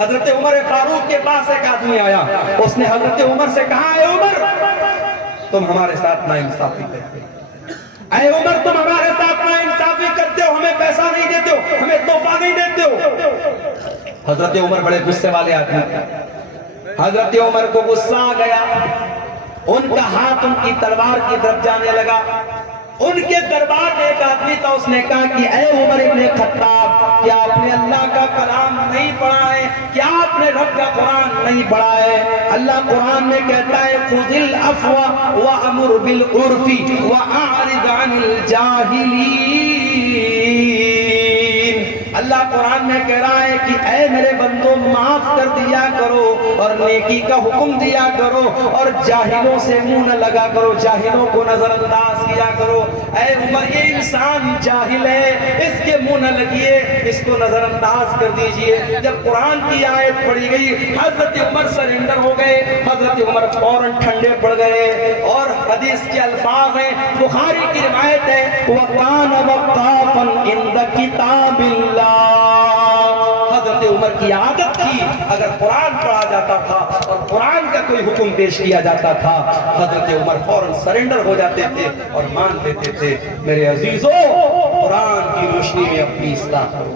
حضرت عمر فاروق کے پاس ایک آدمی آیا، اس نے حضرت عمر سے کہا اے عمر تم ہمارے ساتھ ناانصافی کرتے ہو، اے عمر تم ہمارے ساتھ ناانصافی کرتے ہو، ہمیں پیسہ نہیں دیتے ہو، ہمیں تحفہ نہیں دیتے ہو۔ حضرت عمر بڑے غصے والے آدمی تھے، حضرت عمر کو غصہ آ گیا، ان کا ہاتھ ان کی تلوار کی طرف جانے لگا۔ ان کے دربار میں ایک آدمی تھا، اس نے کہا کہ اے عمر ابن خطاب کیا آپ نے اللہ کا کلام نہیں پڑھا ہے؟ کیا آپ نے رب کا قرآن نہیں پڑھا ہے؟ اللہ قرآن میں کہتا ہے خذ العفو وامر بالعرف واعرض عن الجاہلین۔ اللہ قرآن میں کہہ رہا ہے کہ اے میرے بندوں معاف کر دیا کرو اور نیکی کا حکم دیا کرو اور جاہلوں سے منہ نہ لگا کرو، جاہلوں کو نظر انداز کیا کرو۔ اے عمر یہ انسان جاہل ہے، اس کے منہ نہ لگیے، اس کو نظر انداز کر دیجئے۔ جب قرآن کی آیت پڑھی گئی حضرت عمر سرنڈر ہو گئے، حضرت عمر فوراً ٹھنڈے پڑ گئے۔ اور حدیث کے الفاظ ہیں، بخاری کی روایت ہے وَقَانَ وَقَّافًا عِنْدَ كِتَابِ اللَّهِ۔ حضرت عمر کی عادت تھی اگر قرآن پڑھا جاتا تھا اور قرآن کا کوئی حکم پیش کیا جاتا تھا حضرت عمر فوراً سرنڈر ہو جاتے تھے اور مان لیتے تھے۔ میرے عزیزو قرآن کی روشنی میں اپنی اصلاح کرو۔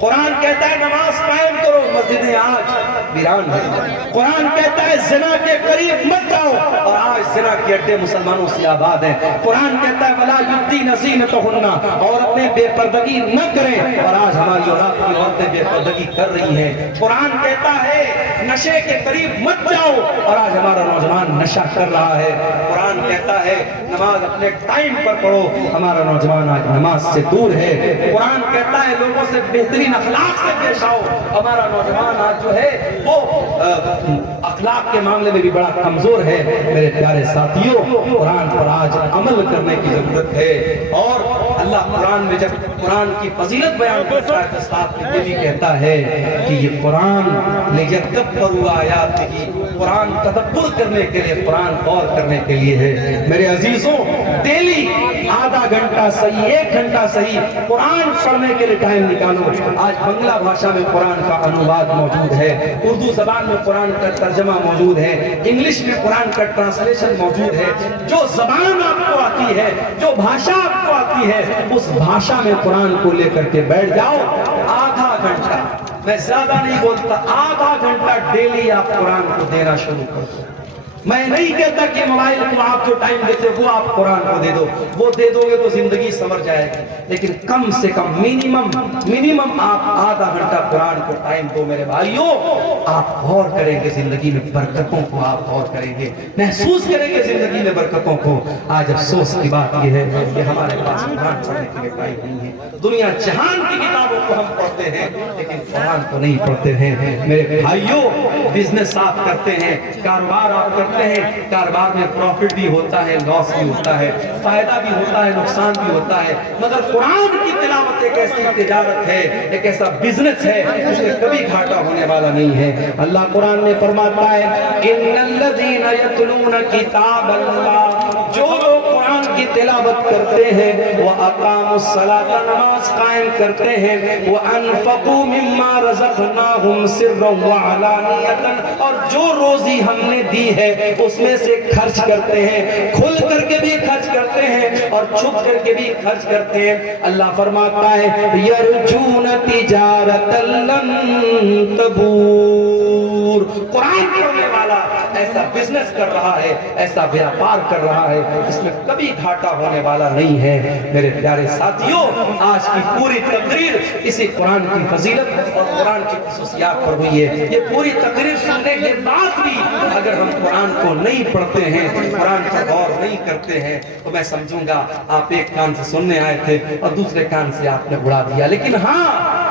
قرآن کہتا ہے نماز قائم کرو، مسجدیں آج ویران ہیں۔ قرآن کہتا ہے زنا کے قریب مت جاؤ، اور آج زنا کے اڈے مسلمانوں سے آباد ہیں۔ قرآن کہتا ہے وَلَا يُبْدِينَ زِينَتَهُنَّ، عورتیں بے پردگی نہ کریں، اور آج ہماری اولاد کی عورتیں بے پردگی کر رہی ہیں۔ قرآن کہتا ہے نشے کے قریب مت جاؤ، اور آج ہمارا نوجوان نشہ کر رہا ہے۔ قرآن کہتا ہے نماز اپنے ٹائم پر پڑھو، ہمارا نوجوان آج نماز سے دور ہے۔ قرآن کہتا ہے لوگوں سے بہترین اخلاق سے پیش آؤ، ہمارا نوجوان آج جو ہے وہ اخلاق کے معاملے میں بھی بڑا کمزور ہے۔ میرے پیارے ساتھیوں قرآن پر آج عمل کرنے کی ضرورت ہے۔ اور اللہ قرآن میں جب قرآن کی فضیلت بیان کرتا ہے تو ساتھ میں یہ بھی کہتا ہے کہ یہ قرآن لیدبروا آیاتہ، قرآن تدبر کرنے کے لیے، قرآن غور کرنے کے لیے ہے۔ میرے عزیزوں ڈیلی آدھا گھنٹہ صحیح، ایک گھنٹہ صحیح قرآن پڑھنے کے لیے ٹائم نکالو۔ آج بنگلہ بھاشا میں قرآن کا انواد موجود ہے، اردو زبان میں قرآن کا ترجمہ موجود ہے، انگلش میں قرآن کا ٹرانسلیشن موجود ہے۔ جو زبان آپ کو آتی ہے، جو بھاشا آپ کو آتی ہے، اس بھاشا میں قرآن کو لے کر کے بیٹھ جاؤ۔ آدھا گھنٹہ، میں زیادہ نہیں بولتا، آدھا گھنٹہ ڈیلی آپ قرآن کو دینا شروع کر دو۔ میں نہیں کہتا کہ موبائل کو آپ جو ٹائم دیتے وہ آپ قرآن کو دے دو، وہ دے دو گے تو زندگی سنور جائے گی، لیکن کم سے کم منیمم آپ آدھا گھنٹہ قرآن کو ٹائم دو۔ میرے بھائیوں آپ غور کریں گے زندگی میں برکتوں کو، آپ غور کریں گے، محسوس کریں گے زندگی میں برکتوں کو۔ آج افسوس کی بات یہ ہے کہ ہمارے پاس قرآن پڑھنے کے لیے ٹائم نہیں ہے۔ دنیا جہان کی کتابوں کو ہم پڑھتے ہیں لیکن قرآن کو نہیں پڑھتے ہیں۔ میرے بھائیوں بزنس آپ کرتے ہیں، کاروبار آپ کرتے ہیں، کاروبار میں پروفٹ بھی ہوتا ہے، لاس بھی ہوتا ہے، فائدہ بھی ہوتا ہے، نقصان بھی ہوتا ہے، مگر قرآن کی تلاوت ایک ایسی تجارت ہے، ایک ایسا بزنس ہے جس میں کبھی گھاٹا ہونے والا نہیں ہے۔ اللہ قرآن میں فرماتا ہے ان الذین یتلون کتاب اللہ، جو لوگ قرآن کی تلاوت کرتے ہیں، واقاموا الصلاۃ، نماز قائم کرتے ہیں، وانفقوا مما رزقناہم سرا وعلانیۃ، اور جو روزی ہم نے دی ہے اس میں سے خرچ کرتے ہیں، کھل کر کے بھی خرچ کرتے ہیں اور چھپ کر کے بھی خرچ کرتے ہیں۔ اللہ فرماتا ہے یرجون تجارت لن تبور، قرآن پڑھنے والا ایسا بزنس کر رہا ہے، ایسا بیاپار کر رہا ہے اس میں کبھی گھاٹا ہونے والا نہیں ہے۔ میرے پیارے ساتھیوں آج کی پوری تقریر اسی قرآن کی فضیلت اور قرآن کی خصوصیات پر ہوئی ہے۔ یہ پوری تقریر سننے کے بعد بھی اگر ہم قرآن کو نہیں پڑھتے ہیں، قرآن پر غور نہیں کرتے ہیں تو میں سمجھوں گا آپ ایک کان سے سننے آئے تھے اور دوسرے کان سے آپ نے اڑا دیا۔ لیکن ہاں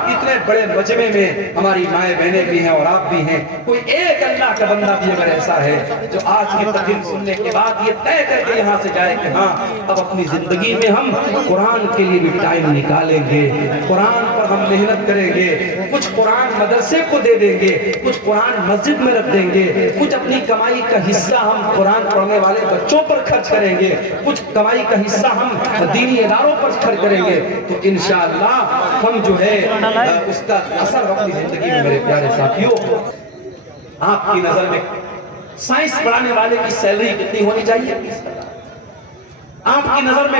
اتنے بڑے مجمع میں ہماری مائیں بہنیں بھی ہیں اور آپ بھی ہیں، کوئی ایک اللہ کا بندہ بھی اگر ایسا ہے جو آج کی تقریر سننے کے بعد یہ طے کر کے یہاں سے جائے کہ ہاں اب اپنی زندگی میں ہم قرآن کے لیے بھی ٹائم نکالیں گے، قرآن پر پر ہم محنت کریں گے, کچھ قرآن مدرسے کو دے دیں گے, کچھ قرآن مسجد میں رکھ دیں گے, کچھ اپنی کمائی کا حصہ ہم قرآن پڑھنے والے بچوں پر خرچ کریں گے, کچھ کمائی کا حصہ ہم دینی اداروں پر خرچ کریں گے, تو انشاءاللہ ہم جو ہے اس کا اثر اپنی زندگی میں میرے پیارے ساتھیوں, آپ کی نظر میں سائنس پڑھانے والے کی سیلری کتنی ہونی چاہیے؟ آپ کی نظر میں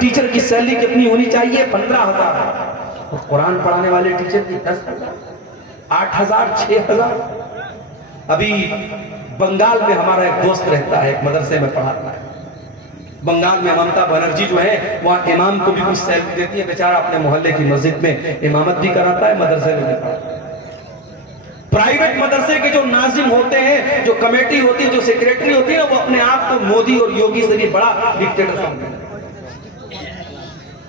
ٹیچر کی سیلری کتنی ہونی چاہیے؟ 15,000. اور قرآن پڑھانے والے ٹیچر کی 10,000, 8,000, 6,000. ابھی بنگال میں ہمارا ایک دوست رہتا ہے, ایک مدرسے میں پڑھاتا ہے. بنگال میں ممتا بنرجی جو ہے وہاں امام کو بھی کچھ سیلری دیتی ہے, بیچارہ اپنے محلے کی مسجد میں امامت بھی کراتا ہے, مدرسے میں بھی پڑھاتا ہے. پرائیویٹ مدرسے کے جو ناظم ہوتے ہیں, جو کمیٹی ہوتی ہے, جو سیکریٹری ہوتی ہے, وہ اپنے آپ کو مودی اور یوگی سے بھی بڑا ڈکٹیٹر سمجھتے ہیں.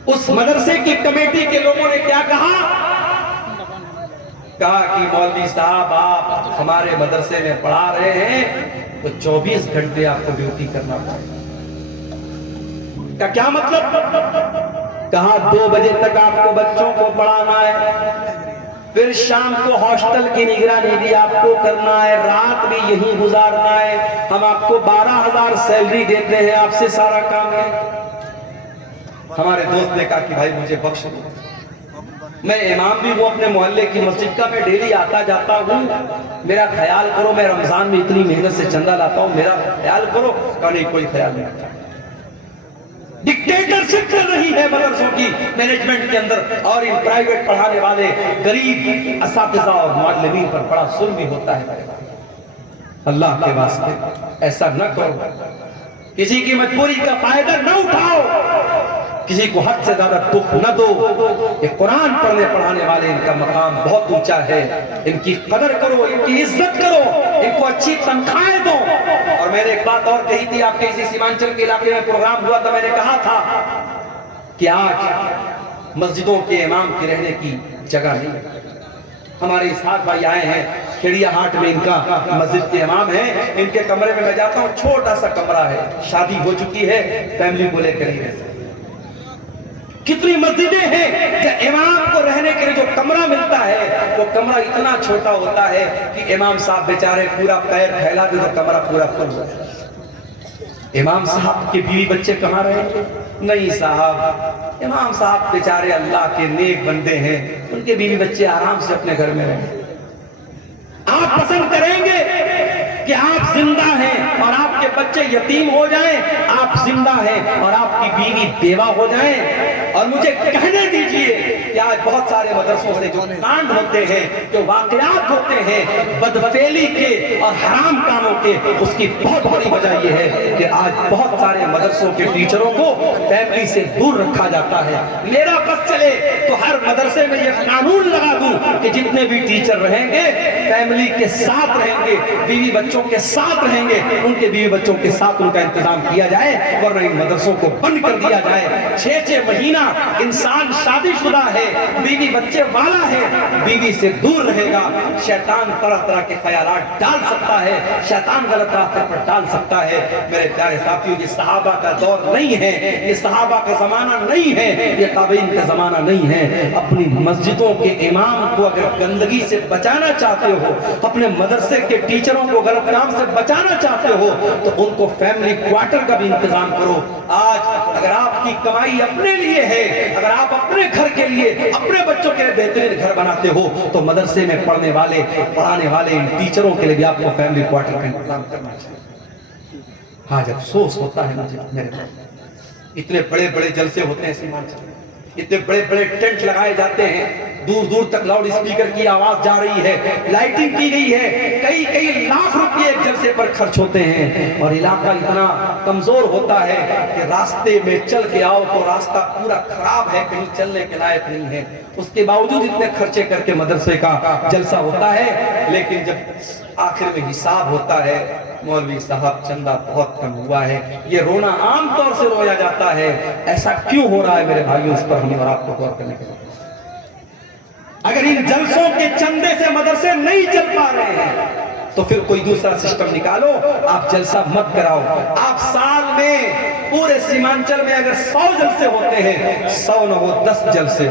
اس مدرسے کی کمیٹی کے لوگوں نے کیا کہا کہ مولوی صاحب آپ ہمارے مدرسے میں پڑھا رہے ہیں تو 24 گھنٹے آپ کو ڈیوٹی کرنا پڑے گا. کیا مطلب؟ کہا 2 بجے تک آپ کو بچوں کو پڑھانا ہے, پھر شام کو ہاسٹل کی نگرانی بھی آپ کو کرنا ہے, رات بھی یہی گزارنا ہے, ہم آپ کو 12,000 سیلری دیتے ہیں, آپ سے سارا کام ہے. ہمارے دوست نے کہا کہ بھائی مجھے بخش دو, میں امام بھی ہوں اپنے محلے کی مسجد کا, میں ڈیلی آتا جاتا ہوں, میرا خیال کرو, میں رمضان میں اتنی محنت سے چندہ لاتا ہوں, میرا خیال کرو. کہا نہیں, کوئی خیال نہیں آتا. ڈکٹیٹرشپ چل رہی ہے مدرسوں کی مینجمنٹ کے اندر, اور ان پرائیویٹ پڑھانے والے غریب اساتذہ اور معلمین پر بڑا ظلم بھی ہوتا ہے. اللہ کے واسطے ایسا نہ کرو, کسی کی مجبوری کا فائدہ نہ اٹھاؤ, کسی کو حد سے زیادہ دکھ نہ دو. یہ قرآن پڑھنے پڑھانے والے, ان کا مقام بہت اونچا ہے, ان کی قدر کرو, ان کی عزت کرو, ان کو اچھی تنخواہیں دو. اور میں نے ایک بات اور کہی تھی, آپ کے اسی سیمانچل کے علاقے میں پروگرام ہوا تھا, میں نے کہا تھا کہ آج مسجدوں کے امام کی رہنے کی جگہ نہیں. ہمارے اسحاق بھائی آئے ہیں, کھیڑیا ہاٹ میں ان کا مسجد کے امام ہیں, ان کے کمرے میں میں جاتا ہوں, چھوٹا سا کمرہ ہے, شادی ہو چکی ہے, فیملی کو لے کر ہی رہتے. کتنی مسجدیں ہیں کہ امام کو رہنے کے لیے جو کمرہ ملتا ہے وہ کمرہ اتنا چھوٹا ہوتا ہے کہ امام صاحب بیچارے پورا پیر پھیلا دے تو کمرہ پورا فل ہو جائے. امام صاحب کے بیوی بچے کہاں رہیں گے؟ نہیں صاحب, امام صاحب بیچارے اللہ کے نیک بندے ہیں, ان کے بیوی بچے آرام سے اپنے گھر میں رہیں. آپ پسند کریں گے کہ آپ زندہ ہیں اور آپ کے بچے یتیم ہو جائیں, آپ زندہ ہیں اور آپ کی بیوی بیوہ ہو جائیں؟ اور مجھے کہنے دیجئے کہ آج بہت سارے مدرسوں سے جو کانڈ ہوتے ہیں, جو واقعات ہوتے ہیں بدفعلی کے اور حرام کاموں کے, اس کی بہت بڑی وجہ یہ ہے کہ آج بہت سارے مدرسوں کے ٹیچروں کو فیملی سے دور رکھا جاتا ہے. میرا بس چلے تو ہر مدرسے میں یہ قانون لگا دوں کہ جتنے بھی ٹیچر رہیں گے فیملی کے ساتھ رہیں گے, بیوی بچوں کے ساتھ رہیں گے, ان کے بیوی بچوں کے ساتھ ان کا انتظام کیا جائے, ورنہ ان مدرسوں کو بند کر دیا جائے. 6 مہینہ انسان شادی شدہ ہے, بیوی بچے والا ہے, بیوی سے دور رہے گا. شیطان طرح طرح کے خیالات ڈال سکتا ہے, شیطان غلط راستے پر ڈال سکتا ہے. میرے پیارے ساتھیوں, یہ صحابہ کا دور نہیں ہے, یہ صحابہ کا زمانہ نہیں ہے, یہ تابعین کا زمانہ نہیں ہے. اپنی مسجدوں کے امام کو اگر گندگی سے بچانا چاہتے ہو, اپنے مدرسے کے ٹیچروں کو غلط کام سے بچانا چاہتے ہو, تو ان کو فیملی کوارٹر کا بھی انتظام کرو. آج اگر آپ کی کمائی اپنے لیے ہے, اگر آپ اپنے گھر کے لیے, اپنے بچوں کے لیے بہترین گھر بناتے ہو, تو مدرسے میں پڑھنے والے, پڑھانے والے ان ٹیچروں کے لیے بھی آپ کو فیملی کوارٹر کا انتظام کرنا چاہیے. آج افسوس ہوتا ہے مجھے, میرے اتنے بڑے بڑے جلسے ہوتے ہیں سیمانچل, اتنے بڑے بڑے ٹینٹ لگائے جاتے ہیں, دور دور تک لاؤڈ اسپیکر کی آواز جا رہی ہے, لائٹنگ کی گئی ہے, کئی لاکھ روپے ایک جلسے پر خرچ ہوتے ہیں, اور علاقہ اتنا کمزور ہوتا ہے کہ راستے میں چل کے آؤ تو راستہ پورا خراب ہے, کہیں چلنے کے لائق نہیں ہے. اس کے باوجود اتنے خرچے کر کے مدرسے کا جلسہ ہوتا ہے, لیکن جب آخر میں حساب ہوتا ہے, مولوی صاحب چندہ بہت کم ہوا ہے. یہ رونا عام طور سے رویا جاتا ہے. ایسا کیوں ہو رہا ہے میرے بھائیوں؟ اس پر ہمیں اور آپ کو غور کرنے کی ضرورت ہے. اگر ان جلسوں کے چندے سے مدرسے نہیں چل پا رہے ہیں تو پھر کوئی دوسرا سسٹم نکالو. آپ جلسہ مت کراؤ. آپ سال میں پورے سیمانچل میں اگر 100 جلسے ہوتے ہیں, 100 نہ ہو 10 جلسے,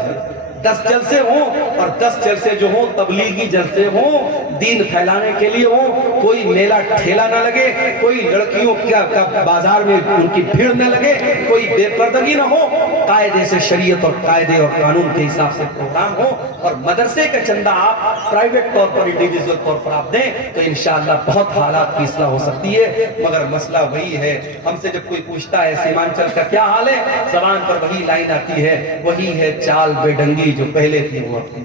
10 جلسے ہوں اور 10 جلسے جو ہوں تبلیغی جلسے ہوں، دین پھیلانے کے لیے ہوں، کوئی میلہ ٹھیلا نہ لگے، کوئی لڑکیوں کا بازار میں ان کی بھیڑ نہ لگے، کوئی بے پردگی نہ ہو، قاعدے سے شریعت اور قاعدے اور قانون کے حساب سے پروگرام ہو، اور مدرسے کا چندہ آپ پرائیویٹ طور پر انڈیویجول طور پر آپ دیں تو انشاءاللہ بہت حالات کی اصلاح ہو سکتی ہے۔ مگر مسئلہ وہی ہے، ہم سے جب کوئی پوچھتا ہے سیمانچل کا کیا حال ہے، زبان پر وہی لائن آتی ہے، وہی ہے چال بے ڈنگی جو پہلے تھی وہ اب بھی،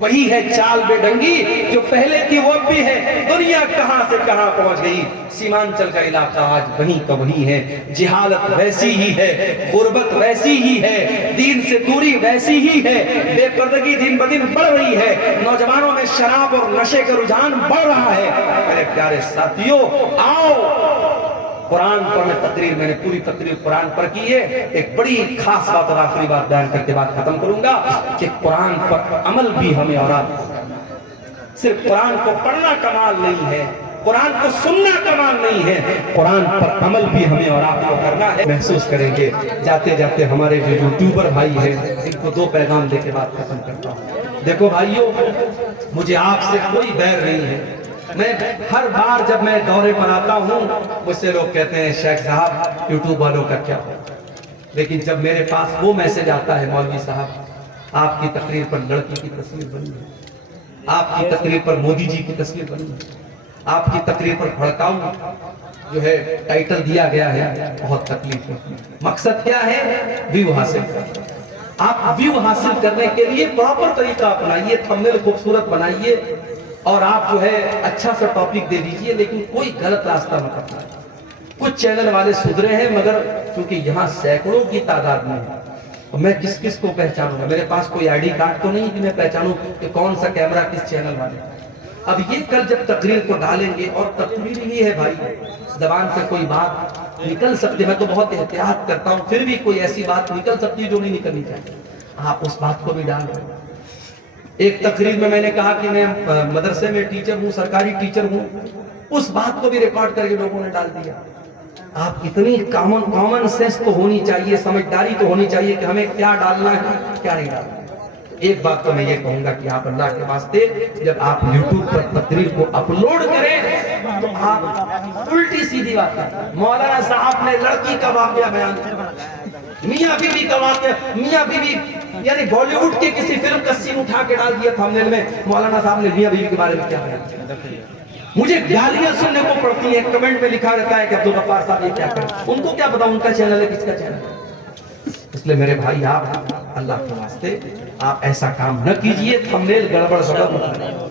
وہی ہے چال بے ڈنگی جو پہلے تھی وہ اب بھی ہے۔ دنیا کہاں سے کہاں پہنچ گئی، سیمانچل کا علاقہ آج وہیں کا وہیں ہے، جہالت ویسی ہی ہے، غربت ویسی ہی ہے، دین سے دوری ویسی ہی ہے، بے پردگی دن بدن بڑھ رہی ہے، نوجوانوں میں شراب اور نشے کا رجحان بڑھ رہا ہے۔ میرے پیارے ساتھیوں، آؤ قرآن پر میں نے پوری تقریر قرآن پر کی ہے۔ ایک بڑی خاص بات اور آخری بات بیان کر کے بات ختم کروں گا کہ قرآن پر عمل بھی ہمیں اور آپ، صرف قرآن کو پڑھنا کمال نہیں ہے، قرآن کو سننا کمال نہیں ہے، قرآن پر عمل بھی ہمیں اور آپ کو کرنا ہے۔ محسوس کریں گے جاتے جاتے ہمارے جو یوٹیوبر بھائی ہیں ان کو 2 پیغام دے کے بات ختم کرتا ہوں۔ دیکھو بھائیو، مجھے آپ سے کوئی بیر نہیں ہے، میں ہر بار جب میں دورے پر آتا ہوں مجھ سے لوگ کہتے ہیں شیخ صاحب یوٹیوب والوں کا کیا ہو، لیکن جب میرے پاس وہ میسج آتا ہے مولوی صاحب آپ کی تقریر پر لڑکی کی تصویر بنی ہے، آپ کی تقریر پر مودی جی کی تصویر بنی ہے، آپ کی تقریر پر بھڑکاؤ جو ہے ٹائٹل دیا گیا ہے، بہت تکلیف ہے۔ مقصد کیا ہے؟ ویو حاصل۔ آپ ویو حاصل کرنے کے لیے پراپر طریقہ اپنائیے، تھمبنیل خوبصورت بنائیے اور آپ جو ہے اچھا سا ٹاپک دے دیجئے، لیکن کوئی غلط راستہ مت اپنائیں۔ کچھ چینل والے سدھرے ہیں مگر چونکہ یہاں سینکڑوں کی تعداد میں ہے، میں کس کس کو پہچانوں گا؟ میرے پاس کوئی آئی ڈی کارڈ تو نہیں کہ میں پہچانوں کہ کون سا کیمرہ کس چینل والے۔ اب یہ کل جب تقریر کو ڈالیں گے، اور تقریر ہی ہے بھائی، زبان سے کوئی بات نکل سکتی، میں تو بہت احتیاط کرتا ہوں، پھر بھی کوئی ایسی بات نکل سکتی جو نہیں نکلنی چاہیے، آپ اس بات کو بھی ڈال دیں۔ ایک تقریر میں نے کہا کہ میں مدرسے میں ٹیچر ہوں، سرکاری ٹیچر ہوں، اس بات کو بھی ریکارڈ کر کے لوگوں نے ڈال دیا۔ آپ اتنی کامن سینس تو ہونی چاہیے، سمجھداری تو ہونی چاہیے کہ ہمیں کیا ڈالنا ہے کیا نہیں ڈالنا۔ ایک بات تو میں یہ کہوں گا کہ آپ اللہ کے واسطے جب آپ یوٹیوب پر تقریر کو اپلوڈ کریں تو آپ الٹی سیدھی بات کریں۔ مولانا صاحب نے لڑکی کا واقعہ بیان کیا، میاں بیوی کا واقعہ، میاں بیوی یعنی بالی ووڈ کی کسی فلم کا سین اٹھا کے ڈال دیا تھمبنیل میں، مولانا صاحب نے میاں بیوی کے بارے میں کیا بیان کیا۔ مجھے گالیاں سننے کو پڑتی ہیں، کمنٹ میں لکھا رہتا ہے کہ عبدالغفار صاحب یہ کیا کریں، ان کو کیا پتا ان کا چینل ہے کس کا چینل ہے۔ اس لیے میرے بھائی آپ اللہ کے واسطے آپ ایسا کام نہ کیجئے، تھمبنیل گڑبڑ مت کریں۔